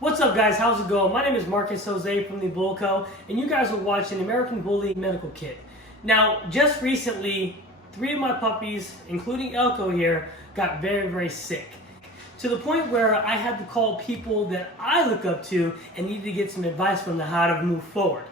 What's up guys, how's it going? My name is Marcus Jose from the Bull Co. and you guys are watching American Bully Medical Kit. Now, just recently, 3 of my puppies, including Elko here, got very sick. To the point where I had to call people that I look up to and needed to get some advice from them how to move forward.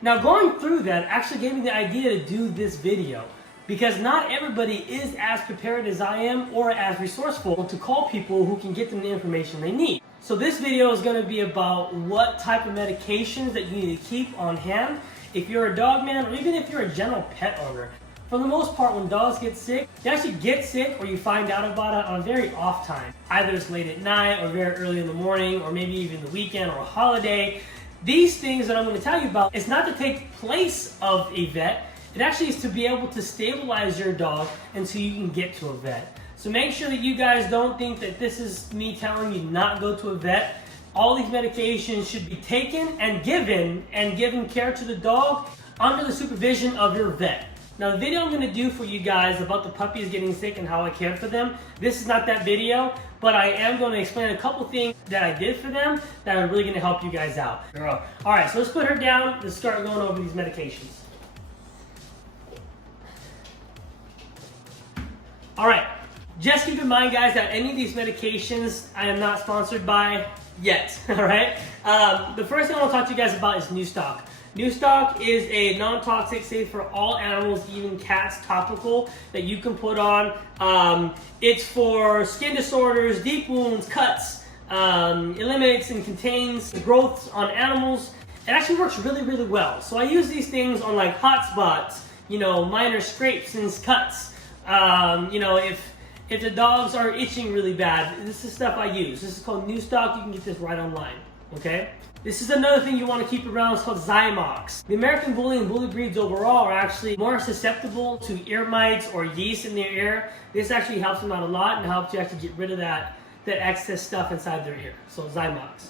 Now, going through that actually gave me the idea to do this video, because not everybody is as prepared as I am or as resourceful to call people who can get them the information they need. So this video is going to be about what type of medications that you need to keep on hand if you're a dog man or even if you're a general pet owner. For the most part, when dogs get sick, they actually get sick or you find out about it on a very off time. Either it's late at night or very early in the morning or maybe even the weekend or a holiday. These things that I'm going to tell you about is not to take place of a vet. It actually is to be able to stabilize your dog until you can get to a vet. So make sure that you guys don't think that this is me telling you not go to a vet. All these medications should be taken and given care to the dog under the supervision of your vet. Now the video I'm going to do for you guys about the puppies getting sick and how I care for them, this is not that video, but I am going to explain a couple things that I did for them that are really going to help you guys out. Alright, so let's put her down. Let's start going over these medications. Alright, just keep in mind guys that any of these medications I am not sponsored by yet, alright? The first thing I want to talk to you guys about is New Stock. New Stock is a non-toxic, safe for all animals, even cats, topical that you can put on. It's for skin disorders, deep wounds, cuts, eliminates and contains the growths on animals. It actually works really well. So I use these things on like hot spots, you know, minor scrapes and cuts. You know, if the dogs are itching really bad, this is stuff I use. This is called New Stock. You can get this right online, okay? This is another thing you want to keep around. It's called Zymox. The American Bully and Bully breeds overall are actually more susceptible to ear mites or yeast in their ear. This actually helps them out a lot and helps you actually get rid of that excess stuff inside their ear. So Zymox.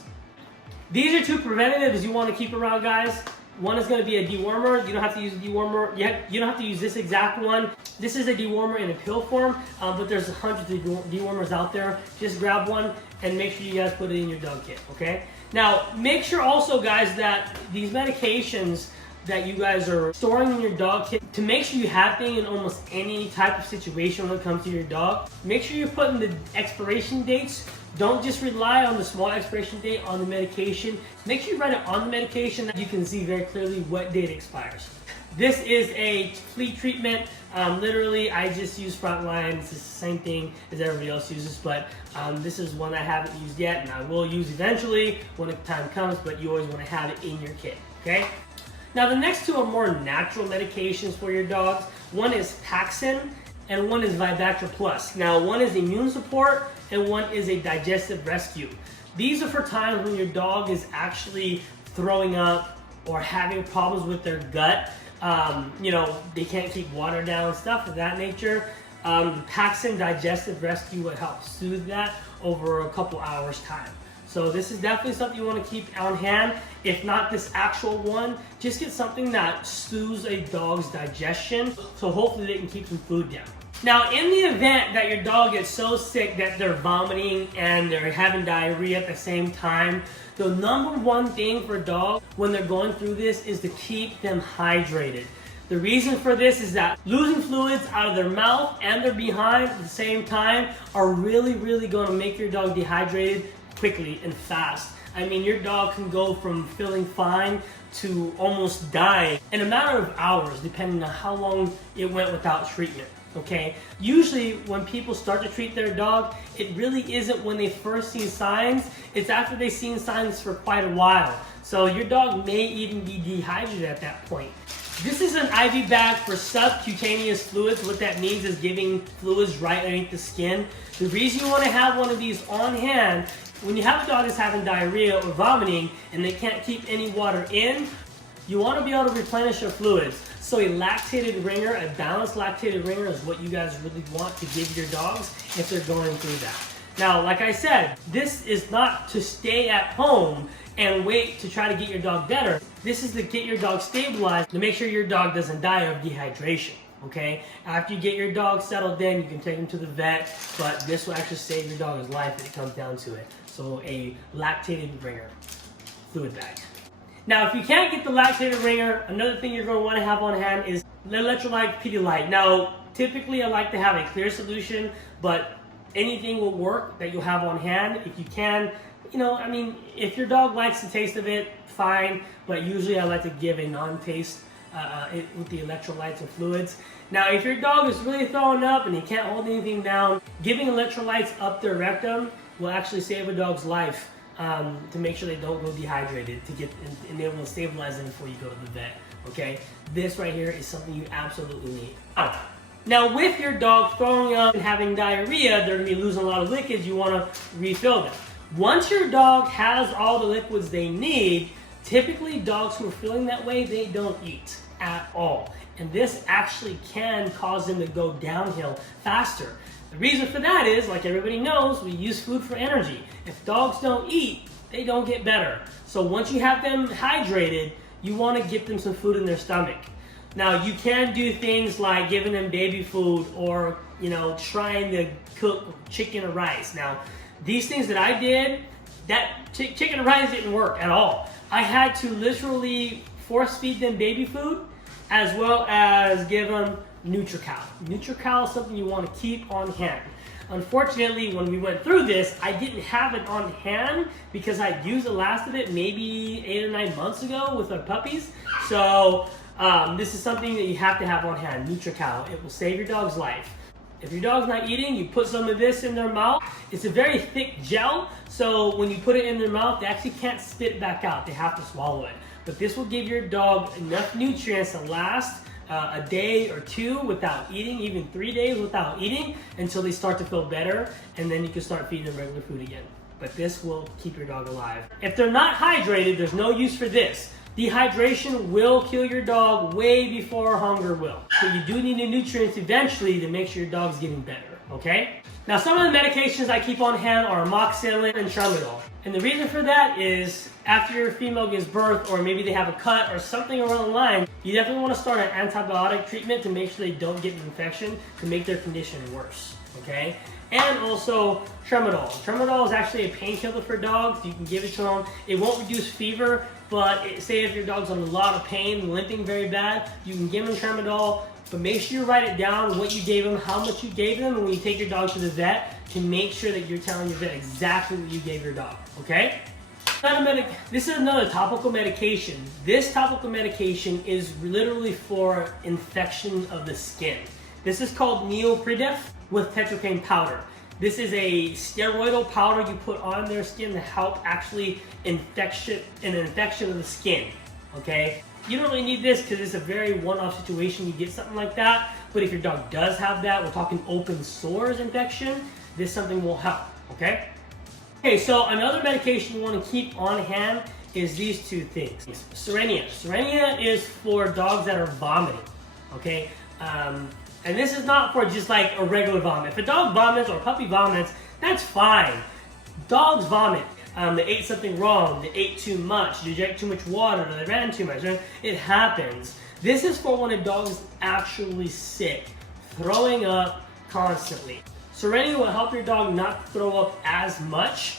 These are 2 preventatives you want to keep around, guys. One is going to be a dewormer. You don't have to use a dewormer. You don't have to use this exact one. This is a dewormer in a pill form, but there's hundreds of dewormers out there. Just grab one and make sure you guys put it in your dog kit, okay? Now, make sure also, guys, that these medications that you guys are storing in your dog kit, to make sure you have things in almost any type of situation when it comes to your dog, make sure you're putting the expiration dates. Don't just rely on the small expiration date on the medication. Make sure you write it on the medication that you can see very clearly what date expires. This is a flea treatment. Literally, I just use Frontline. It's the same thing as everybody else uses, but this is one I haven't used yet, and I will use eventually when the time comes, but you always want to have it in your kit, okay? Now, the next 2 are more natural medications for your dogs. One is Paxin, and one is Vivactra Plus. Now, one is immune support, and one is a digestive rescue. These are for times when your dog is actually throwing up or having problems with their gut. You know, they can't keep water down, stuff of that nature. The Paxin Digestive Rescue will help soothe that over a couple hours time. So this is definitely something you want to keep on hand. If not this actual one, just get something that soothes a dog's digestion, so hopefully they can keep some food down. Now, in the event that your dog gets so sick that they're vomiting and they're having diarrhea at the same time, the #1 thing for a dog when they're going through this is to keep them hydrated. The reason for this is that losing fluids out of their mouth and their behind at the same time are really going to make your dog dehydrated quickly and fast. I mean, your dog can go from feeling fine to almost dying in a matter of hours, depending on how long it went without treatment. Okay, usually when people start to treat their dog, it really isn't when they first see signs. It's after they've seen signs for quite a while. So your dog may even be dehydrated at that point. This is an IV bag for subcutaneous fluids. What that means is giving fluids right underneath the skin. The reason you want to have one of these on hand, when you have a dog that's having diarrhea or vomiting and they can't keep any water in, you want to be able to replenish your fluids. So a lactated ringer, a balanced lactated ringer is what you guys really want to give your dogs if they're going through that. Now, like I said, this is not to stay at home and wait to try to get your dog better. This is to get your dog stabilized to make sure your dog doesn't die of dehydration. okay? After you get your dog settled in, you can take him to the vet, but this will actually save your dog's life if it comes down to it. So a lactated ringer fluid bag. Now, if you can't get the lactated ringer, another thing you're going to want to have on hand is the Electrolyte Pedialyte. Now, typically I like to have a clear solution, but anything will work that you'll have on hand. If you can, if your dog likes the taste of it, fine, but usually I like to give a non-taste with the electrolytes and fluids. Now, if your dog is really throwing up and he can't hold anything down, giving electrolytes up their rectum will actually save a dog's life to make sure they don't go dehydrated, and they will stabilize them before you go to the vet, okay? This right here is something you absolutely need. Now, with your dog throwing up and having diarrhea, they're going to be losing a lot of liquids. You want to refill them. Once your dog has all the liquids they need, typically dogs who are feeling that way, they don't eat at all. And this actually can cause them to go downhill faster. The reason for that is, like everybody knows, we use food for energy. If dogs don't eat, they don't get better. So once you have them hydrated, you want to get them some food in their stomach. Now, you can do things like giving them baby food or, trying to cook chicken or rice. Now, these things that I did, that chicken and rice didn't work at all. I had to literally force feed them baby food as well as give them NutriCal. NutriCal is something you want to keep on hand. Unfortunately, when we went through this, I didn't have it on hand because I used the last of it maybe 8 or 9 months ago with our puppies. So this is something that you have to have on hand, NutriCal. It will save your dog's life. If your dog's not eating, you put some of this in their mouth. It's a very thick gel, so when you put it in their mouth, they actually can't spit it back out. They have to swallow it. But this will give your dog enough nutrients to last a day or two without eating, even 3 days without eating, until they start to feel better, and then you can start feeding them regular food again. But this will keep your dog alive. If they're not hydrated, there's no use for this. Dehydration will kill your dog way before hunger will. So you do need the nutrients eventually to make sure your dog's getting better, okay? Now, some of the medications I keep on hand are amoxicillin and tramadol. And the reason for that is after your female gives birth, or maybe they have a cut or something around the line, you definitely want to start an antibiotic treatment to make sure they don't get an infection to make their condition worse, okay? And also tramadol. Tramadol is actually a painkiller for dogs. You can give it to them. It won't reduce fever, but say if your dog's in a lot of pain, limping very bad, you can give them tramadol, but make sure you write it down, what you gave them, how much you gave them, and when you take your dog to the vet, to make sure that you're telling your vet exactly what you gave your dog, okay? This is another topical medication. This topical medication is literally for infection of the skin. This is called Neopridef with tetracaine powder. This is a steroidal powder you put on their skin to help actually an infection of the skin, okay? You don't really need this because it's a very one-off situation. You get something like that, but if your dog does have that, we're talking open sores infection, this something will help, okay? Okay, so another medication you want to keep on hand is these two things. Cerenia. Cerenia is for dogs that are vomiting, okay? And this is not for just like a regular vomit. If a dog vomits or a puppy vomits, that's fine. Dogs vomit. They ate something wrong, they ate too much, they drank too much water, or they ran too much, right? It happens. This is for when a dog is actually sick, throwing up constantly. Cerenia will help your dog not throw up as much.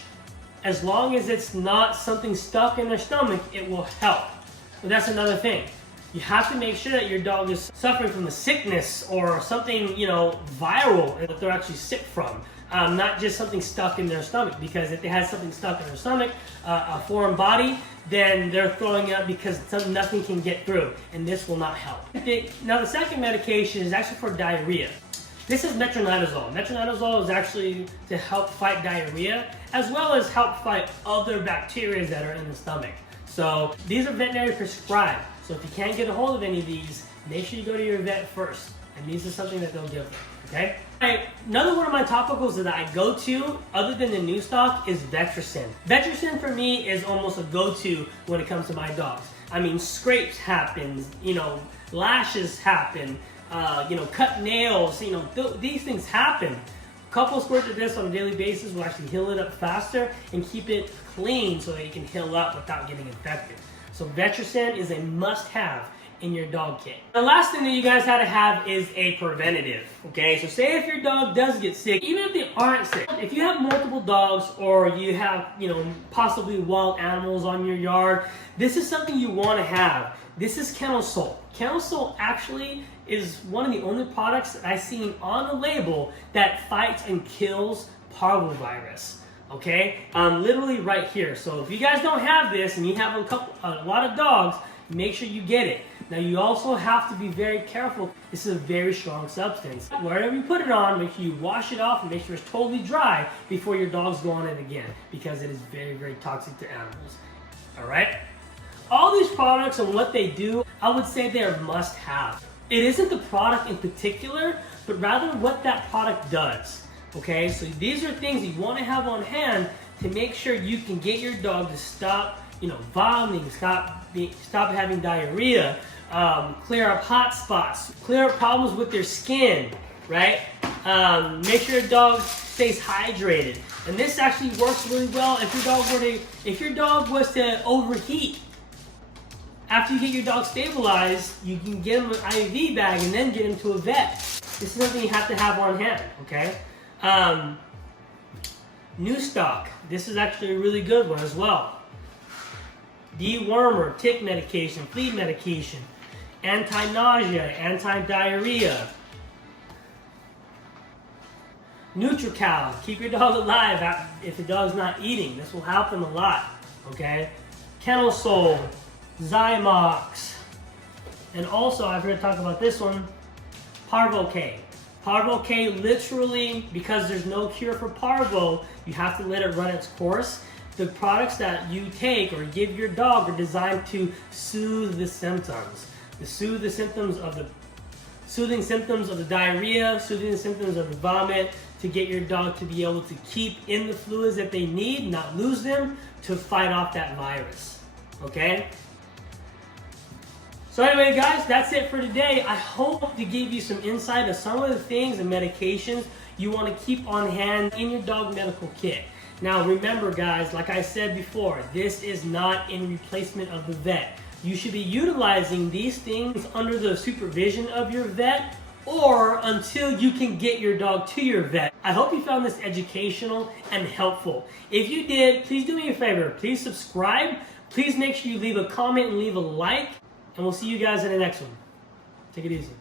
As long as it's not something stuck in their stomach, it will help. But that's another thing. You have to make sure that your dog is suffering from a sickness or something, viral that they're actually sick from. Not just something stuck in their stomach, because if they had something stuck in their stomach, a foreign body, then they're throwing up because nothing can get through, and this will not help. Now, the second medication is actually for diarrhea. This is metronidazole. Metronidazole is actually to help fight diarrhea, as well as help fight other bacteria that are in the stomach. So these are veterinary prescribed. So if you can't get a hold of any of these, make sure you go to your vet first. And these are something that they'll give them, okay? All right, another one of my topicals that I go to, other than the new stock, is Vetricin. Vetricin for me is almost a go-to when it comes to my dogs. I mean, scrapes happen, lashes happen, cut nails, these things happen. A couple squirts of this on a daily basis will actually heal it up faster and keep it clean so that you can heal up without getting infected. So Vetricin is a must-have in your dog kit. The last thing that you guys had to have is a preventative, okay? So say if your dog does get sick, even if they aren't sick, if you have multiple dogs or you have, possibly wild animals on your yard, this is something you want to have. This is kennel salt. Kennel salt actually is one of the only products that I've seen on the label that fights and kills parvovirus. Okay, literally right here. So if you guys don't have this and you have a lot of dogs, make sure you get it. Now you also have to be very careful. This is a very strong substance. Wherever you put it on, make sure you wash it off and make sure it's totally dry before your dogs go on it again, because it is very, very toxic to animals. All right. All these products and what they do, I would say they're must-have. It isn't the product in particular, but rather what that product does. Okay, so these are things you want to have on hand to make sure you can get your dog to stop, vomiting, stop having diarrhea, clear up hot spots, clear up problems with their skin, right? Make sure your dog stays hydrated. And this actually works really well if your dog was to overheat. After you get your dog stabilized, you can get him an IV bag and then get him to a vet. This is something you have to have on hand, okay? New stock. This is actually a really good one as well. Dewormer, tick medication, flea medication, anti-nausea, anti-diarrhea. NutriCal, keep your dog alive if the dog's not eating. This will help them a lot, okay? Kennel Soul, Zymox, and also I've heard talk about this one, Parvo K. Parvo K, literally, because there's no cure for parvo, you have to let it run its course. The products that you take or give your dog are designed to soothe the symptoms. Soothing symptoms of the diarrhea, soothing the symptoms of the vomit, to get your dog to be able to keep in the fluids that they need, not lose them, to fight off that virus. Okay? So anyway, guys, that's it for today. I hope to give you some insight of some of the things and medications you want to keep on hand in your dog medical kit. Now, remember, guys, like I said before, this is not in replacement of the vet. You should be utilizing these things under the supervision of your vet or until you can get your dog to your vet. I hope you found this educational and helpful. If you did, please do me a favor. Please subscribe. Please make sure you leave a comment and leave a like. And we'll see you guys in the next one. Take it easy.